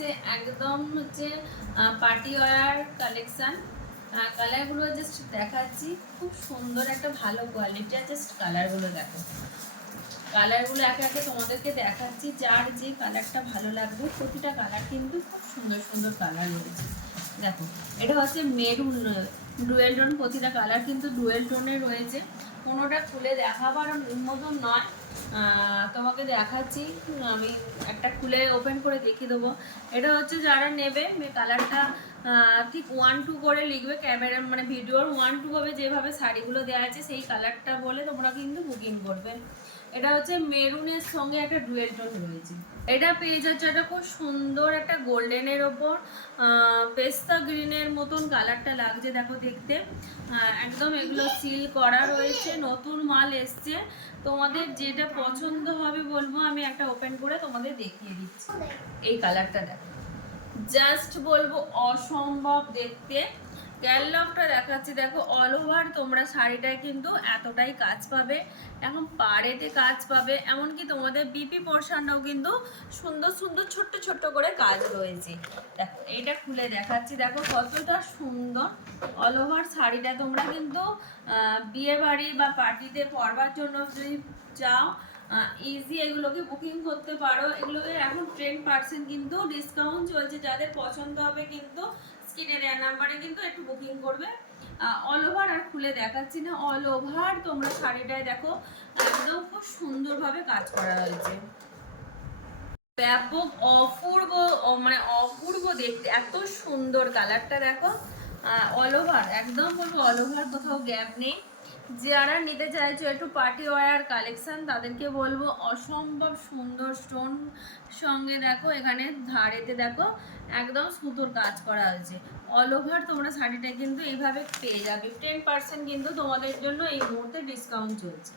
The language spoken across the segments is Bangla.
আছে একদম হচ্ছে পার্টি ওয়্যার কালেকশন। কালারগুলো জাস্ট দেখাচ্ছি, খুব সুন্দর একটা ভালো কোয়ালিটি। জাস্ট কালারগুলো দেখো, কালারগুলো একে একে তোমাদেরকে দেখাচ্ছি, যার যে কালারটা ভালো লাগবে। প্রতিটা কালার কিন্তু খুব সুন্দর সুন্দর কালার রয়েছে। দেখো এটা হচ্ছে মেরুন ডুয়েল টোন, প্রতিটা কালার কিন্তু ডুয়েল টোনে রয়েছে। কোনোটা খুলে দেখাবার মতন নয়, তোমাকে দেখাচ্ছি। আমি একটা খুলে ওপেন করে দেখিয়ে দেবো। এটা হচ্ছে যারা নেবে কালারটা ঠিক 1-2 করে লিখবে, ক্যামেরা মানে ভিডিওর 1-2 ভাবে যেভাবে শাড়িগুলো দেওয়া আছে সেই কালারটা বলে তোমরা কিন্তু বুকিং করবে। এটা হচ্ছে মেরুনের সঙ্গে একটা ডুয়েল টোন রয়েছে। এটা পেয়ে যাচ্ছে একটা খুব সুন্দর একটা গোল্ডেনের ওপর পেস্তা গ্রিনের মতন কালারটা লাগছে, দেখো দেখতে। একদম এগুলো সিল করা রয়েছে, নতুন মাল এসছে। তোমাদের যেটা পছন্দ হবে বলবো, আমি একটা ওপেন করে তোমাদের দেখিয়ে দিচ্ছি। এই কালারটা দেখো, জাস্ট বলবো অসম্ভব দেখতে। ক্যাটলগটা দেখাচ্ছি, দেখো অল ওভার তোমরা শাড়িটায় কিন্তু এতটাই কাজ পাবে, এখন পাড়েতে কাজ পাবে, এমনকি তোমাদের বিপি পোর্শনটাও কিন্তু সুন্দর সুন্দর ছোট্ট ছোট্ট করে কাজ রয়েছে। দেখো এইটা খুলে দেখাচ্ছি, দেখো কতটা সুন্দর অল ওভার শাড়িটা। তোমরা কিন্তু বিয়ে বাড়ি বা পার্টিতে পরবার জন্য যদি চাও ইজি এগুলোকে বুকিং করতে পারো। এগুলোকে এখন 10% কিন্তু ডিসকাউন্ট চলছে, যাদের পছন্দ হবে কিন্তু স্ক্রিনে দেওয়া নাম্বারে কিন্তু একটু বুকিং করবে। অল ওভার আর খুলে দেখাচ্ছি না, অল ওভার তোমরা শাড়িটায় দেখো একদম খুব সুন্দরভাবে কাজ করা হয়েছে। ব্যাপক অপূর্ব, মানে অপূর্ব দেখতে, এত সুন্দর কালারটা দেখো। অল ওভার একদম বলবো অল ওভার, কোথাও গ্যাপ নেই। যারা নিতে চাইছো একটু পার্টি ওয়্যার কালেকশন, তাদেরকে বলবো অসম্ভব সুন্দর স্টোন সঙ্গে দেখো এখানে ধারেতে দেখো একদম সুতোর কাজ করা হয়েছে। অল ওভার তোমরা শাড়িটা কিন্তু এইভাবে পেয়ে যাবে। 10% কিন্তু তোমাদের জন্য এই মুহূর্তে ডিসকাউন্ট চলছে।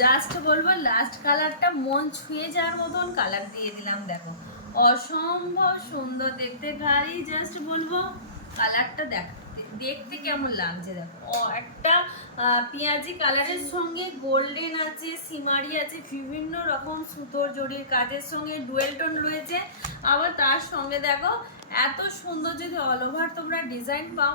জাস্ট বলবো লাস্ট কালারটা মন ছুঁয়ে যাওয়ার মতন কালার দিয়ে দিলাম, দেখো অসম্ভব সুন্দর দেখতে। গাড়ি জাস্ট বলবো কালারটা দেখতে কেমন লাগছে, দেখো একটা পেঁয়াজি কালারের সঙ্গে গোল্ডেন আছে, সিমারি আছে, বিভিন্ন রকম সুতোর জড়ির কাজের সঙ্গে ডুয়েল টোন রয়েছে। আবার তার সঙ্গে দেখো এত সুন্দর যদি অল ওভার তোমরা ডিজাইন পাও,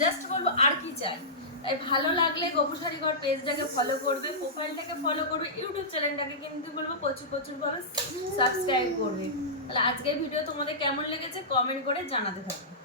জাস্ট বলবো আর কি চাই। তাই ভালো লাগলে গোপু শাড়িঘর পেজটাকে ফলো করবে, প্রোফাইলটাকে ফলো করবে, ইউটিউব চ্যানেলটাকে কিন্তু বলবো প্রচুর প্রচুর ভাবে সাবস্ক্রাইব করবে। তাহলে আজকের ভিডিও তোমাদের কেমন লেগেছে কমেন্ট করে জানাতে থাকবে।